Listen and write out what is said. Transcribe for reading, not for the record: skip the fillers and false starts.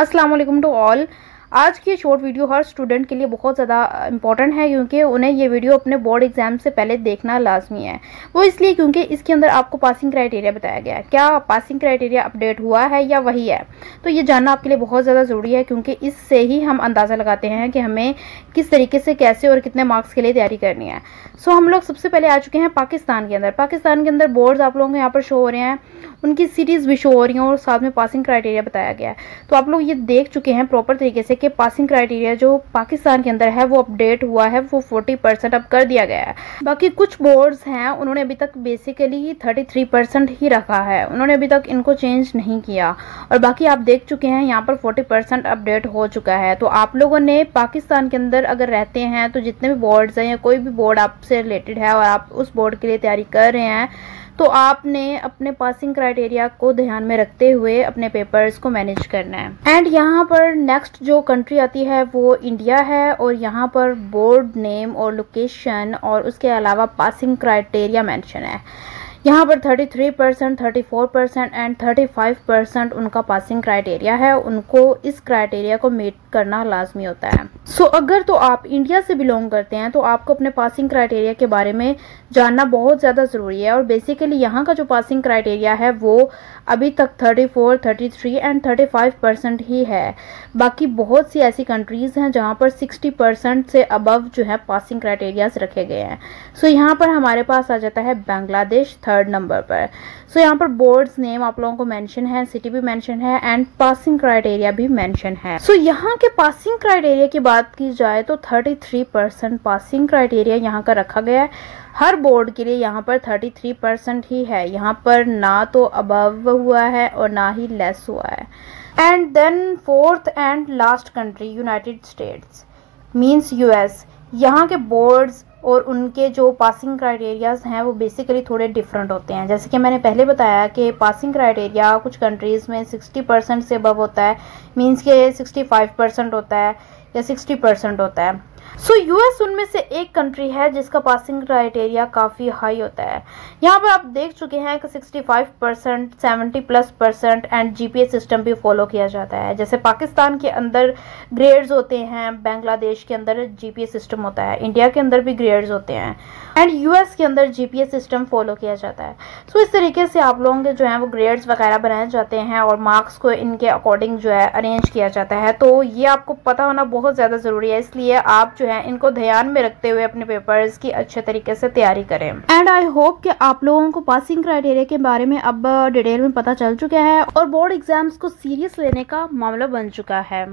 अस्सलाम वालेकुम to all. आज की शॉर्ट वीडियो हर स्टूडेंट के लिए बहुत ज़्यादा इंपॉर्टेंट है क्योंकि उन्हें ये वीडियो अपने बोर्ड एग्जाम से पहले देखना लाजमी है। वो इसलिए क्योंकि इसके अंदर आपको पासिंग क्राइटेरिया बताया गया है। क्या पासिंग क्राइटेरिया अपडेट हुआ है या वही है, तो ये जानना आपके लिए बहुत ज़्यादा ज़रूरी है क्योंकि इससे ही हम अंदाज़ा लगाते हैं कि हमें किस तरीके से कैसे और कितने मार्क्स के लिए तैयारी करनी है। सो हम लोग सबसे पहले आ चुके हैं पाकिस्तान के अंदर। पाकिस्तान के अंदर बोर्ड्स आप लोगों को यहाँ पर शो हो रहे हैं, उनकी सिटीज़ भी शो हो रही हैं और साथ में पासिंग क्राइटेरिया बताया गया है। तो आप लोग ये देख चुके हैं प्रॉपर तरीके से कि पासिंग क्राइटेरिया जो पाकिस्तान के अंदर है वो अपडेट हुआ है, वो 40% अब कर दिया गया है। बाकी कुछ बोर्ड्स हैं उन्होंने अभी तक बेसिकली 33% ही रखा है, उन्होंने अभी तक इनको चेंज नहीं किया। और बाकी आप देख चुके हैं यहाँ पर 40% अपडेट हो चुका है। तो आप लोगों ने पाकिस्तान के अंदर अगर रहते हैं तो जितने भी बोर्ड्स हैं या कोई भी बोर्ड आपसे रिलेटेड है और आप उस बोर्ड के लिए तैयारी कर रहे हैं तो आपने अपने पासिंग क्राइटेरिया को ध्यान में रखते हुए अपने पेपर्स को मैनेज करना है। एंड यहाँ पर नेक्स्ट जो कंट्री आती है वो इंडिया है और यहाँ पर बोर्ड नेम और लोकेशन और उसके अलावा पासिंग क्राइटेरिया मेंशन है। यहाँ पर 33%, 34% एंड 35% उनका पासिंग क्राइटेरिया है, उनको इस क्राइटेरिया को मीट करना लाजमी होता है। सो अगर तो आप इंडिया से बिलोंग करते हैं तो आपको अपने पासिंग क्राइटेरिया के बारे में जानना बहुत ज़्यादा ज़रूरी है। और बेसिकली यहाँ का जो पासिंग क्राइटेरिया है वो अभी तक 34, 33 एंड 35% ही है। बाकी बहुत सी ऐसी कंट्रीज़ हैं जहाँ पर 60% से अबव जो है पासिंग क्राइटेरियाज रखे गए हैं। सो यहाँ पर हमारे पास आ जाता है बांग्लादेश 3rd नंबर पर। सो यहाँ पर बोर्ड्स नेम आप लोगों को मेंशन है, सिटी भी मेंशन है एंड पासिंग क्राइटेरिया भी मेंशन है। सो यहाँ के पासिंग क्राइटेरिया की बात की जाए तो 33% पासिंग क्राइटेरिया यहाँ का रखा गया है। हर बोर्ड के लिए यहाँ पर 33% ही है, यहाँ पर ना तो अबव हुआ है और ना ही लेस हुआ है। And then 4th and last country United States means US. यहाँ के बोर्ड्स और उनके जो पासिंग क्राइटेरियाज हैं वो बेसिकली थोड़े डिफरेंट होते हैं। जैसे कि मैंने पहले बताया कि पासिंग क्राइटेरिया कुछ कंट्रीज़ में 60% से अबव होता है, मींस के 65% होता है या 60% होता है। सो यूएस उनमें से एक कंट्री है जिसका पासिंग क्राइटेरिया काफ़ी हाई होता है। यहाँ पर आप देख चुके हैं कि 65%, 70+% एंड जीपीए सिस्टम भी फॉलो किया जाता है। जैसे पाकिस्तान के अंदर ग्रेड्स होते हैं, बांग्लादेश के अंदर जीपीए सिस्टम होता है, इंडिया के अंदर भी ग्रेड्स होते हैं एंड यूएस के अंदर जीपीए सिस्टम फॉलो किया जाता है। सो इस तरीके से आप लोगों के जो है वो ग्रेड्स वगैरह बनाए जाते हैं और मार्क्स को इनके अकॉर्डिंग जो है अरेंज किया जाता है। तो ये आपको पता होना बहुत ज़्यादा ज़रूरी है, इसलिए आप जो है इनको ध्यान में रखते हुए अपने पेपर्स की अच्छे तरीके से तैयारी करें। एंड आई होप कि आप लोगों को पासिंग क्राइटेरिया के बारे में अब डिटेल में पता चल चुका है और बोर्ड एग्जाम्स को सीरियस लेने का मामला बन चुका है।